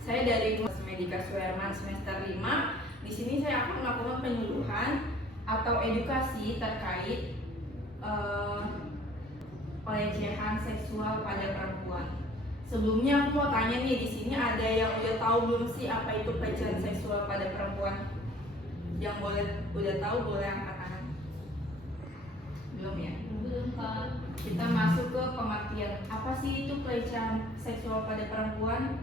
Saya dari Medika Suherman semester 5. Di sini saya akan melakukan penyuluhan atau edukasi terkait pelecehan seksual pada perempuan. Sebelumnya aku mau tanya nih, di sini ada yang udah tahu belum sih apa itu pelecehan seksual pada perempuan? Yang udah tahu boleh angkat tangan. Belum ya? Belum kan? Kita masuk ke pengertian. Apa sih itu pelecehan seksual pada perempuan?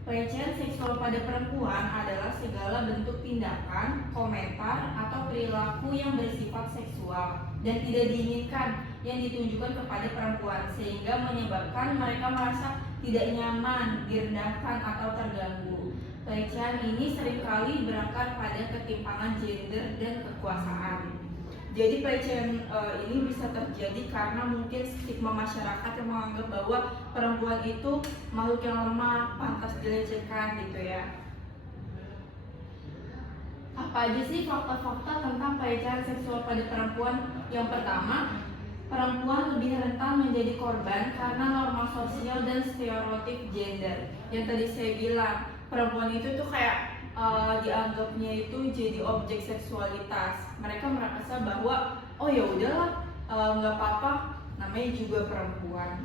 Pelecehan seksual pada perempuan adalah segala bentuk tindakan, komentar, atau perilaku yang bersifat seksual dan tidak diinginkan yang ditunjukkan kepada perempuan sehingga menyebabkan mereka merasa tidak nyaman, direndahkan, atau terganggu. Pelecehan ini seringkali berakar pada ketimpangan gender dan kekuasaan. Jadi pelecehan ini bisa terjadi karena mungkin stigma masyarakat yang menganggap bahwa perempuan itu makhluk yang lemah, pantas dilecehkan gitu ya. Apa aja sih fakta-fakta tentang pelecehan seksual pada perempuan? Yang pertama, perempuan lebih rentan menjadi korban karena norma sosial dan stereotip gender. Yang tadi saya bilang, perempuan itu tuh kayak dianggapnya itu jadi objek seksualitas. Mereka merasa bahwa oh ya udahlah, nggak apa-apa, namanya juga perempuan.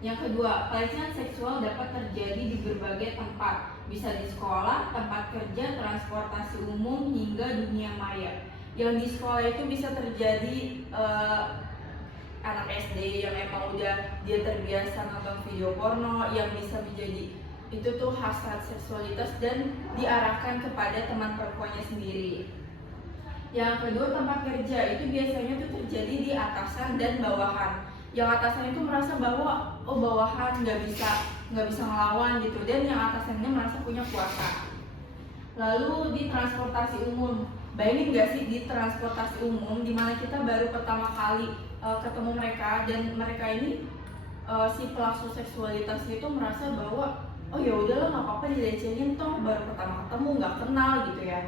Yang kedua, pelecehan seksual dapat terjadi di berbagai tempat, bisa di sekolah, tempat kerja, transportasi umum, hingga dunia maya. Yang di sekolah itu bisa terjadi anak SD yang emang udah dia terbiasa nonton video porno, yang bisa menjadi itu tuh hasrat seksualitas dan diarahkan kepada teman perempuannya sendiri. Yang kedua, tempat kerja itu biasanya tuh terjadi di atasan dan bawahan. Yang atasan itu merasa bahwa oh bawahan nggak bisa ngelawan gitu, dan yang atasannya merasa punya kuasa. Lalu di transportasi umum, bayangin nggak sih di transportasi umum di mana kita baru pertama kali ketemu mereka, dan mereka ini si pelaku seksualitas itu merasa bahwa oh ya udahlah nggak apa-apa dilecehin, toh baru pertama ketemu nggak kenal gitu ya.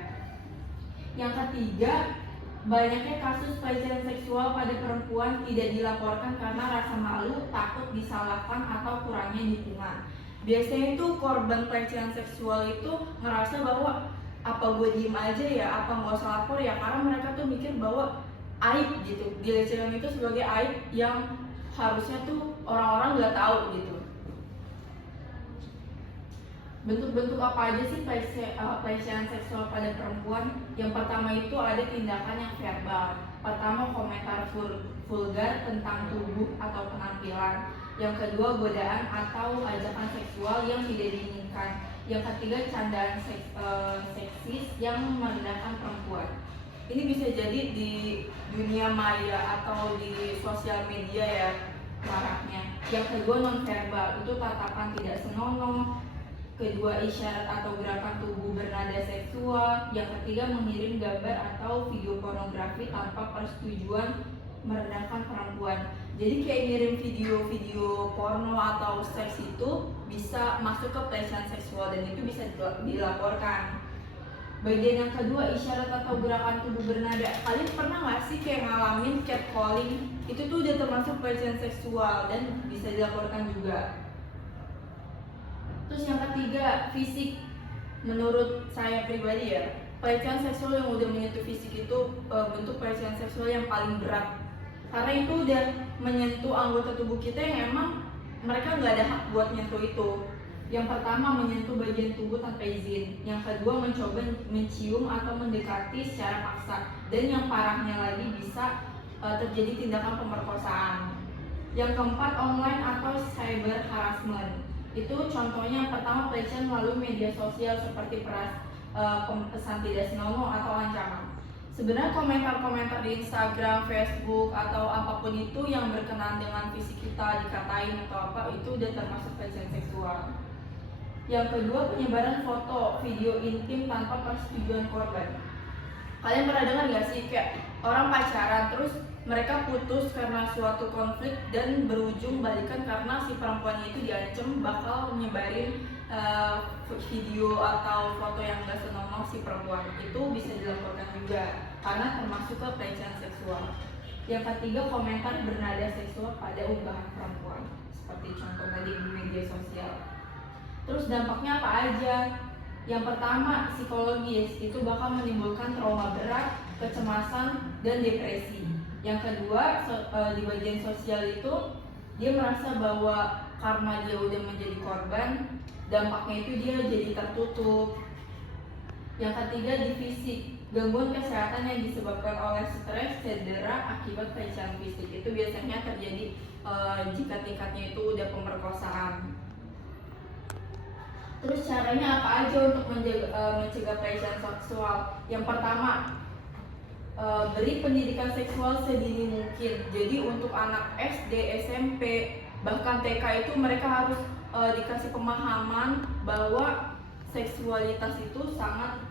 Yang ketiga, banyaknya kasus pelecehan seksual pada perempuan tidak dilaporkan karena rasa malu, takut disalahkan, atau kurangnya dukungan. Biasanya itu korban pelecehan seksual itu ngerasa bahwa apa gue diem aja ya, apa nggak usah lapor ya, karena mereka tuh mikir bahwa aib gitu, dilecehkan itu sebagai aib yang harusnya tuh orang-orang nggak tahu gitu. Bentuk-bentuk apa aja sih pelecehan seksual pada perempuan? Yang pertama itu ada tindakan yang verbal. Pertama, komentar vulgar tentang tubuh atau penampilan. Yang kedua, godaan atau ajakan seksual yang tidak diinginkan. Yang ketiga, candaan seksis yang merendahkan perempuan. Ini bisa jadi di dunia maya atau di sosial media ya maraknya. Yang kedua, nonverbal, itu tatapan tidak senonoh. Kedua, isyarat atau gerakan tubuh bernada seksual. Yang ketiga, mengirim gambar atau video pornografi tanpa persetujuan merendahkan perempuan. Jadi kayak ngirim video-video porno atau seks itu bisa masuk ke pelecehan seksual dan itu bisa dilaporkan. Bagian yang kedua, isyarat atau gerakan tubuh bernada. Kalian pernah nggak sih kayak ngalamin catcalling? Itu tuh udah termasuk pelecehan seksual dan bisa dilaporkan juga. Terus yang ketiga, fisik. Menurut saya pribadi ya, pelecehan seksual yang udah menyentuh fisik itu bentuk pelecehan seksual yang paling berat, karena itu udah menyentuh anggota tubuh kita yang emang mereka nggak ada hak buat nyentuh itu. Yang pertama, menyentuh bagian tubuh tanpa izin. Yang kedua, mencoba mencium atau mendekati secara paksa. Dan yang parahnya lagi bisa terjadi tindakan pemerkosaan. Yang keempat, online atau cyber harassment. Itu contohnya, pertama, pelecehan melalui media sosial seperti pesan tidak senonoh atau ancaman. Sebenarnya komentar-komentar di Instagram, Facebook, atau apapun itu yang berkenaan dengan fisik kita, dikatain atau apa, itu udah termasuk pelecehan seksual. Yang kedua, penyebaran foto, video intim tanpa persetujuan korban. Kalian pernah dengar gak sih kayak orang pacaran terus mereka putus karena suatu konflik dan berujung balikan karena si perempuannya itu diancam bakal nyebarin video atau foto yang gak senonoh si perempuan. Itu bisa dilaporkan juga karena termasuk ke pelecehan seksual. Yang ketiga, komentar bernada seksual pada unggahan perempuan, seperti contoh tadi di media sosial. Terus dampaknya apa aja? Yang pertama, psikologis, itu bakal menimbulkan trauma berat, kecemasan, dan depresi. Yang kedua, di bagian sosial itu dia merasa bahwa karena dia udah menjadi korban, dampaknya itu dia jadi tertutup. Yang ketiga, di fisik, gangguan kesehatan yang disebabkan oleh stres, cedera akibat pelecehan fisik. Itu biasanya terjadi jika tingkatnya itu udah pemerkosaan. Terus caranya apa aja untuk mencegah pelecehan seksual? Yang pertama, beri pendidikan seksual sedini mungkin. Jadi untuk anak SD, SMP, bahkan TK itu mereka harus dikasih pemahaman bahwa seksualitas itu sangat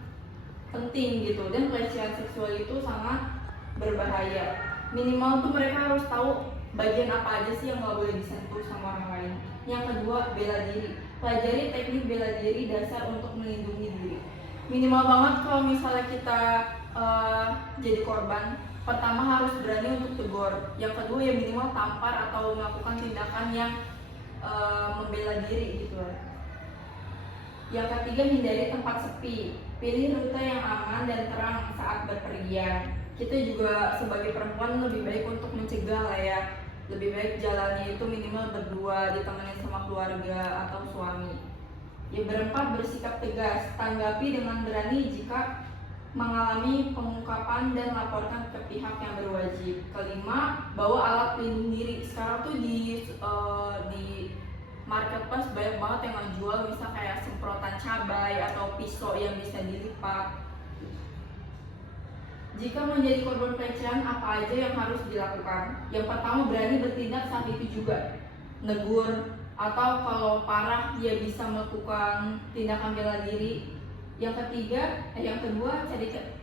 penting gitu, dan pelecehan seksual itu sangat berbahaya. Minimal tuh mereka harus tahu bagian apa aja sih yang nggak boleh disentuh sama orang lain. Yang kedua, bela diri. Pelajari teknik bela diri dasar untuk melindungi diri. Minimal banget kalau misalnya kita jadi korban, pertama harus berani untuk tegur. Yang kedua ya minimal tampar atau melakukan tindakan yang membela diri gitu. Yang ketiga, hindari tempat sepi. Pilih rute yang aman dan terang saat berpergian. Kita juga sebagai perempuan lebih baik untuk mencegah lah ya. Lebih baik jalannya itu minimal berdua, ditemenin sama keluarga atau suami. Yang berempat, bersikap tegas. Tanggapi dengan berani jika mengalami pengungkapan dan laporkan ke pihak yang berwajib. Kelima, bawa alat pelindung diri. Sekarang tuh di marketplace banyak banget yang ngejual, misal kayak semprotan cabai atau pisau yang bisa dilipat. Jika menjadi korban pelecehan, apa aja yang harus dilakukan? Yang pertama, berani bertindak saat itu juga, negur, atau kalau parah dia bisa melakukan tindakan bela diri. Yang kedua,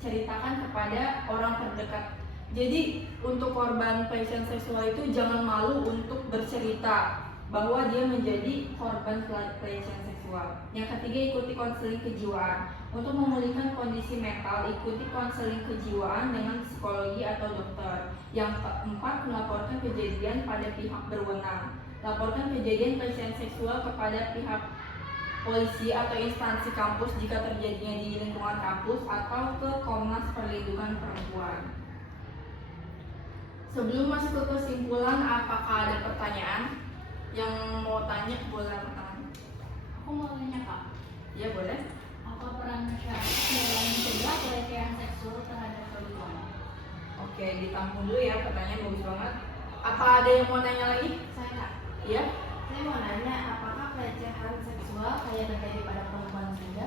ceritakan kepada orang terdekat. Jadi untuk korban pelecehan seksual itu jangan malu untuk bercerita bahwa dia menjadi korban pelecehan seksual. Yang ketiga, ikuti konseling kejiwaan. Untuk memulihkan kondisi mental, ikuti konseling kejiwaan dengan psikologi atau dokter. Yang keempat, melaporkan kejadian pada pihak berwenang. Laporkan kejadian pelecehan seksual kepada pihak polisi atau instansi kampus jika terjadinya di lingkungan kampus, atau ke Komnas Perlindungan Perempuan. Sebelum masuk ke kesimpulan, apakah ada pertanyaan? Yang mau tanya boleh angkat tangan. Aku mau tanya Kak. Iya boleh. Apa peran masyarakat dalam mencegah pelecehan seksual terhadap perempuan? Oke, ditampung dulu ya, pertanyaan bagus banget. Apa ada yang mau nanya lagi? Saya Kak. Iya. Saya mau nanya, apakah pelecehan seksual kayak terjadi pada perempuan juga?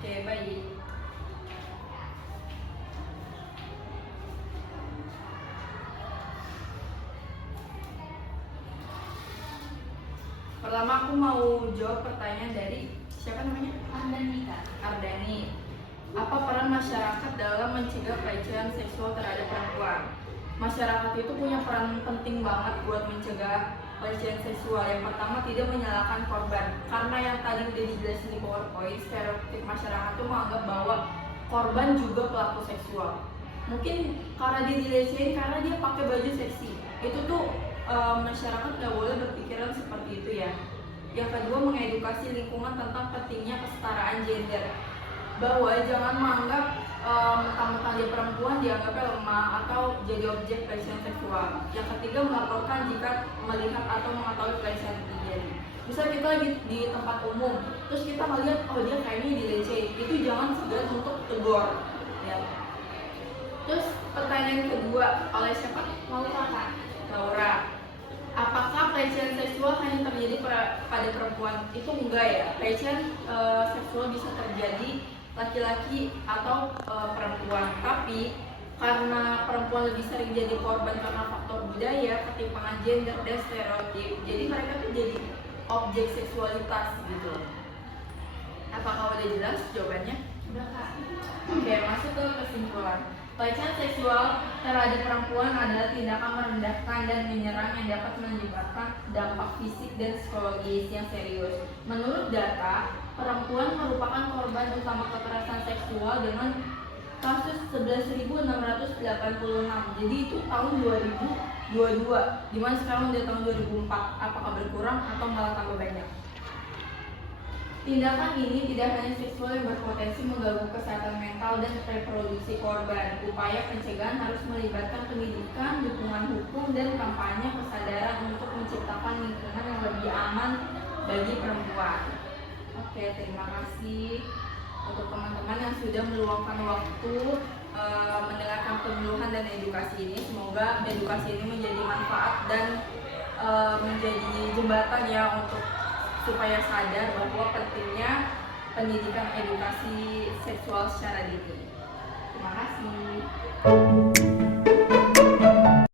Oke, baik. Pertama aku mau jawab pertanyaan dari siapa namanya? Ardani. Apa peran masyarakat dalam mencegah pelecehan seksual terhadap perempuan? Masyarakat itu punya peran penting banget buat mencegah pelecehan seksual. Yang pertama, tidak menyalahkan korban. Karena yang tadi udah dijelasin di PowerPoint, stereotip masyarakat itu menganggap bahwa korban juga pelaku seksual. Mungkin karena dia dilecehin karena dia pakai baju seksi. Itu tuh masyarakat nggak boleh berpikiran seperti itu ya. Yang kedua, mengedukasi lingkungan tentang pentingnya kesetaraan gender, bahwa jangan menganggap mentang-mentang dia perempuan dianggapnya lemah atau jadi objek pelecehan seksual. Yang ketiga, melaporkan jika melihat atau mengetahui pelecehan terjadi. Misal kita lagi di tempat umum, terus kita melihat oh dia kayaknya dilecehin, itu jangan segan untuk tegur ya. Terus pertanyaan kedua oleh siapa? Laura. Apakah pelecehan seksual hanya terjadi pada perempuan? Itu enggak ya. Pelecehan seksual bisa terjadi laki-laki atau perempuan. Tapi karena perempuan lebih sering jadi korban karena faktor budaya, ketimpangan gender, dan stereotip, jadi mereka tuh jadi objek seksualitas gitu. Apakah udah jelas jawabannya? Udah Kak. Oke, masuk ke kesimpulan. Pelecehan seksual terhadap perempuan adalah tindakan merendahkan dan menyerang yang dapat menyebabkan dampak fisik dan psikologis yang serius. Menurut data, perempuan merupakan korban utama kekerasan seksual dengan kasus 11.686. Jadi itu tahun 2022, dimana sekarang udah tahun 2004. Apakah berkurang atau malah tambah banyak? Tindakan ini tidak hanya seksual yang berpotensi mengganggu kesehatan mental dan reproduksi korban. Upaya pencegahan harus melibatkan pendidikan, dukungan hukum, dan kampanye kesadaran untuk menciptakan lingkungan yang lebih aman bagi perempuan. Oke, terima kasih untuk teman-teman yang sudah meluangkan waktu mendengarkan penyuluhan dan edukasi ini. Semoga edukasi ini menjadi manfaat dan menjadi jembatan ya untuk supaya sadar bahwa pentingnya pendidikan edukasi seksual secara dini. Terima kasih.